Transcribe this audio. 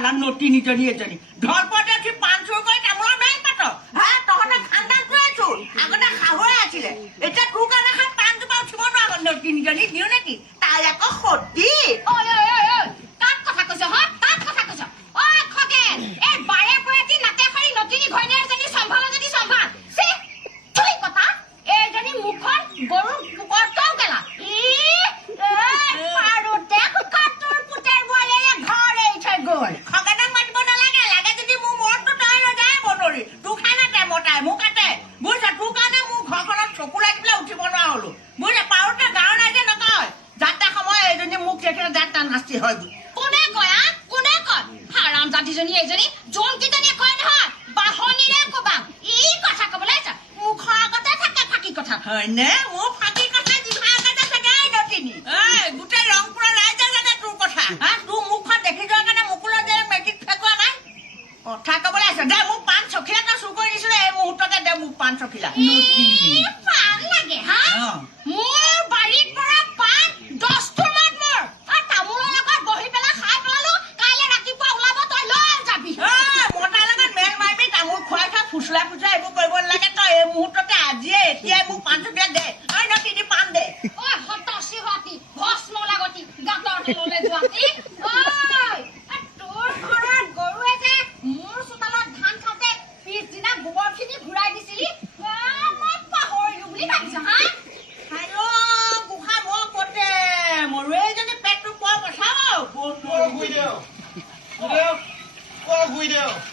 শালা নটি নিজনী এজনী ধৰপতে উঠি পাণ চুৰ কৰি তামোলৰ মেইন পাত হা তহঁতৰ খানদানটোৱে চোৰ আগতে শাহুৱে আছিলে এতিয়া তোৰ কাৰণে খাই পাণজোপা উঠিব নোৱাৰো নটি নিজনী দিওঁ নেকি তাই আকৌ সতী কাক কথা কৈছ হা কাক কথা কৈছ অ খগেন এই বাৰে পৰাতি নাতে খাৰি নটিনী ঘৈণীয়েৰজনী সম্ভাল যদি সম্ভাল সে থুই কথা এইজনী মুখখন গৰু পোকৰ তও গেলা পাৰোতে কাটোৰ পুতেৰ বোৱাৰীয়ে ঘৰ এৰি থৈ গ'ল খগেনক মাতিব নালাগে লাগে যদি মোৰ মৰটো তই নাযায় বনৰী তোৰ খাই নাতে মতাই মোক কাটে বুজিছ তোৰ কাৰণে মোৰ ঘৰখনত চকু লাগি পেলাই উঠিব নোৱাৰা হলো বুজিছ পাৰোতে গাঁৱৰ ৰাইজে নকয় যাত্ৰা সময় এইজনী মোক দেখিলে যাত্ৰা নাস্তি হয় কোনে কয় কোনে কয় হাৰাম জাতিজনী এইজনী জোনকেইজনীয়ে কয় নহয় বাহনীৰে কবাং এই কথা কবলৈ আছে মুখৰ আগতে থাকে ফাঁকি কথা হয়নে মোৰ ফাঁকি কথা জিভা আগতে থাকে নটিনী গোটেই ৰংপুৰৰ ৰাইজে জানে তোৰ কথা হা তোৰ মুখখন দেখি যোৱাৰ কাৰণে মুকুলত যে মেট্ৰিক ফেকুৱা নাই কথা কবলৈ আছে দে মোক পাণ চখিলা তই চুৰ কৰি দিছিলো এই মুহূৰ্ততে দে মোক পাণ চখিলা পাণ লাগে হা মোৰ বাৰীৰ পৰা পাণ 10 মান মোৰ আৰু তামোলৰ লগত বহি পেলাই খাই পেলালো কাইলৈ ৰাতিপুৱা ওলাব তই লৈ যাবি মতাৰ লগত মেল মাৰিবি তামোল খুৱাই খাই ফুচলাই ফুচলাই এইবোৰ কৰিব নালাগে তই এই মুহূৰ্ততে আজিয়ে এতিয়াই মোক পাণ চখিলা দে ঐ নটিনী পাণ দে ঐ হতাশী হোৱাতি ভস্ম লাগতি গাঁতৰ তললৈ যোৱাতি তোৰ ঘৰৰ গৰুৱে যে মোৰ চোতালত ধান খাওঁতে পিছদিনা গোবৰখিনি ঘূৰাই দিছিলি মই পাহৰিলো বুলি ভাবিছ হা গোসা মই কতে মৰুৱে যদি পেটটো পোৱা বচাও Cuidado!